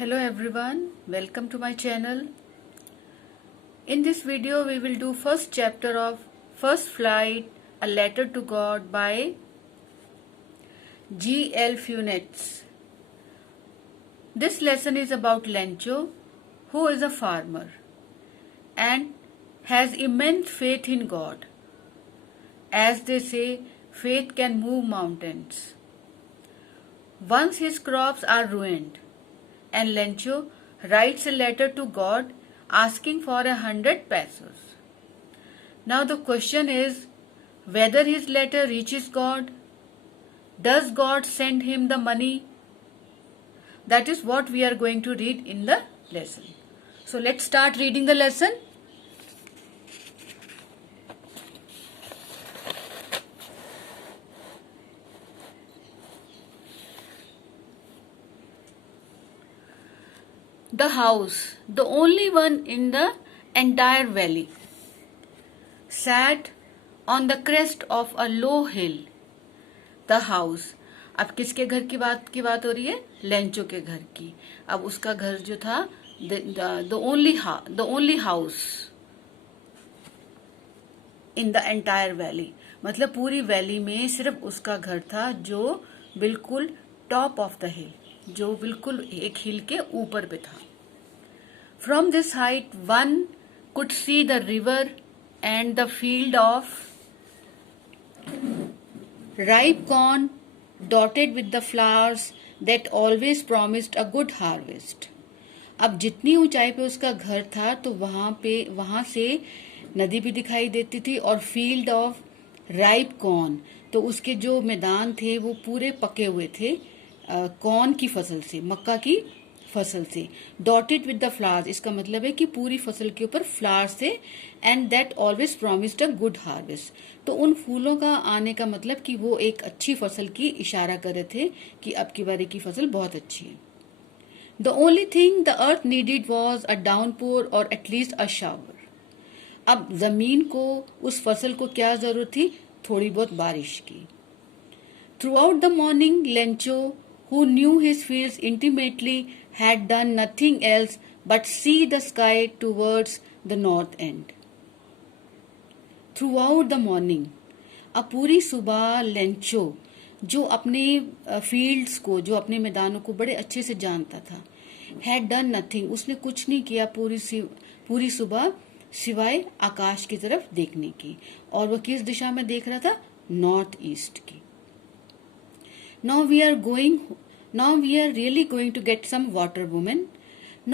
Hello everyone, welcome to my channel. In this video we will do first chapter of First Flight, A Letter to God by G.L. Funetz. This lesson is about Lencho, who is a farmer and has immense faith in God. As they say, faith can move mountains. Once his crops are ruined, and Lencho writes a letter to God asking for 100 pesos. Now the question is whether his letter reaches God. Does God send him the money? That is what we are going to read in the lesson. So let's start reading the lesson. The house, the only one in the entire valley, sat on the crest of a low hill. The house, अब किसके घर की बात हो रही है? Lencho के घर की. अब उसका घर जो था, the only house in the entire valley, मतलब पूरी वैली में सिर्फ उसका घर था जो बिल्कुल टॉप ऑफ द हिल, जो बिल्कुल एक हिल के ऊपर पे था. From this height one could see the river and the field of ripe corn dotted with the flowers that always promised a good harvest. अब जितनी ऊंचाई पे उसका घर था तो वहां से नदी भी दिखाई देती थी और फील्ड ऑफ राइप कॉर्न, तो उसके जो मैदान थे वो पूरे पके हुए थे कॉर्न की फसल से, मक्का की फसल से. डॉटेड विद द फ्लावर्स, इसका मतलब है कि पूरी फसल के ऊपर फ्लावर्स थे. And that always promised a good harvest, तो उन फूलों का आने का मतलब कि वो एक अच्छी फसल की इशारा कर रहे थे कि अब की बारी की फसल बहुत अच्छी है. The only thing the earth needed was a downpour और एटलीस्ट अ शावर. अब जमीन को, उस फसल को क्या जरूरत थी? थोड़ी बहुत बारिश की. Through out the morning Lencho, who knew his fields intimately, had done nothing else but see the sky towards the north end. Throughout the morning, अब पूरी सुबह लेंचो, जो अपने फील्ड्स को, जो अपने मैदानों को बड़े अच्छे से जानता था, had done nothing, उसने कुछ नहीं किया पूरी सुबह सिवाय आकाश की तरफ देखने की. और वह किस दिशा में देख रहा था? नॉर्थ ईस्ट की. Now we are really going to get some water, woman.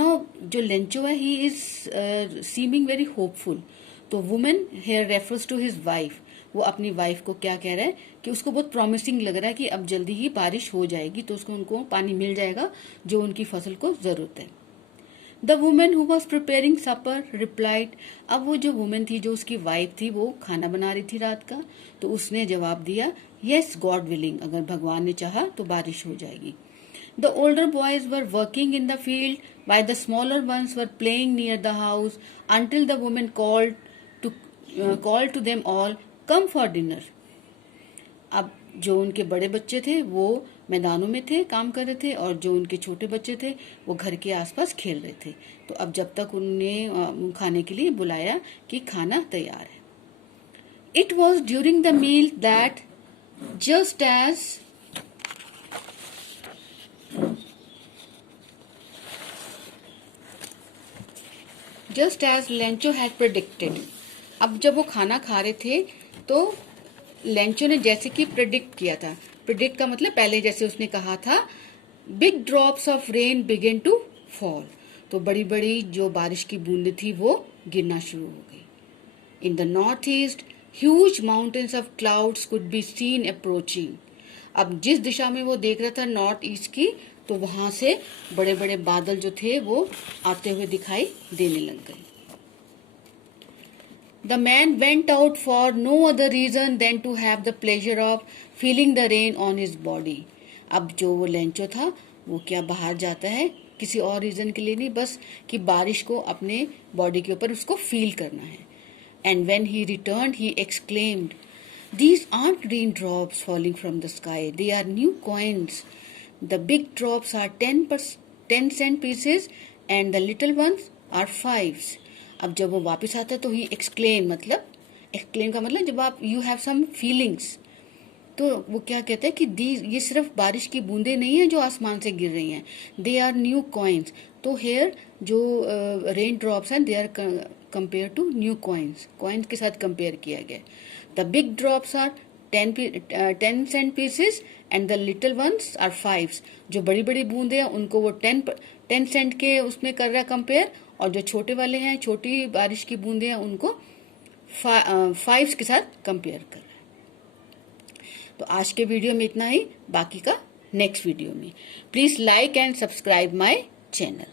Now जो लेंचो है, he is seeming very hopeful. तो woman here refers to his wife. वो अपनी वाइफ को क्या कह रहा है कि उसको बहुत प्रॉमिसिंग लग रहा है कि अब जल्दी ही बारिश हो जाएगी, तो उनको पानी मिल जाएगा जो उनकी फसल को जरूरत है. The women who was preparing supper replied, अब वो जो वुमेन थी, जो उसकी वाइफ थी, वो खाना बना रही थी रात का, तो उसने जवाब दिया, यस गॉड विलिंग, अगर भगवान ने चाहा तो बारिश हो जाएगी. The older boys were working in the field while the smaller ones were playing near the house until the woman called to them all, come for dinner. अब जो उनके बड़े बच्चे थे वो मैदानों में थे, काम कर रहे थे, और जो उनके छोटे बच्चे थे वो घर के आसपास खेल रहे थे. तो अब जब तक उन्हें खाने के लिए बुलाया कि खाना तैयार है. It was during the meal that just as Lencho had predicted. अब जब वो खाना खा रहे थे तो लेंचो ने जैसे कि प्रेडिक्ट किया था. प्रेडिक्ट का मतलब पहले जैसे उसने कहा था, big drops of rain begin to fall, तो बड़ी बड़ी जो बारिश की बूंदें थी वो गिरना शुरू हो गई. In the north east huge mountains of clouds could be seen approaching. अब जिस दिशा में वो देख रहा था नॉर्थ ईस्ट की, तो वहां से बड़े बड़े बादल जो थे वो आते हुए दिखाई देने लग गए. The man went out for no other reason than to have the pleasure of feeling the rain on his body. अब जो वो लेंचो था वो क्या बाहर जाता है किसी और रीजन के लिए नहीं, बस कि बारिश को अपने बॉडी के ऊपर उसको फील करना है. And when he returned, he exclaimed, "These aren't raindrops falling from the sky. They are new coins. The big drops are 10 10 cent pieces and the little ones are 5s. अब जब वो वापस आता है तो ही एक्सक्लेम, मतलब एक्सक्लेम का मतलब जब आप यू हैव सम फीलिंग्स, तो वो क्या कहते हैं कि दी, ये सिर्फ बारिश की बूंदें नहीं है जो आसमान से गिर रही हैं, दे आर न्यू कॉइन्स. तो हेयर जो रेन ड्रॉप्स हैं they are compare to new coins, coins के साथ कंपेयर किया गया. The big drops are 10 cent pieces and the little ones are 5s. जो बड़ी बड़ी बूंदे हैं उनको वो 10 cent के उसमें कर रहा है कंपेयर, और जो छोटे वाले हैं, छोटी बारिश की बूंदे हैं, उनको 5s के साथ कंपेयर कर रहा है. तो आज के वीडियो में इतना ही, बाकी का नेक्स्ट वीडियो में. Please like and subscribe my channel.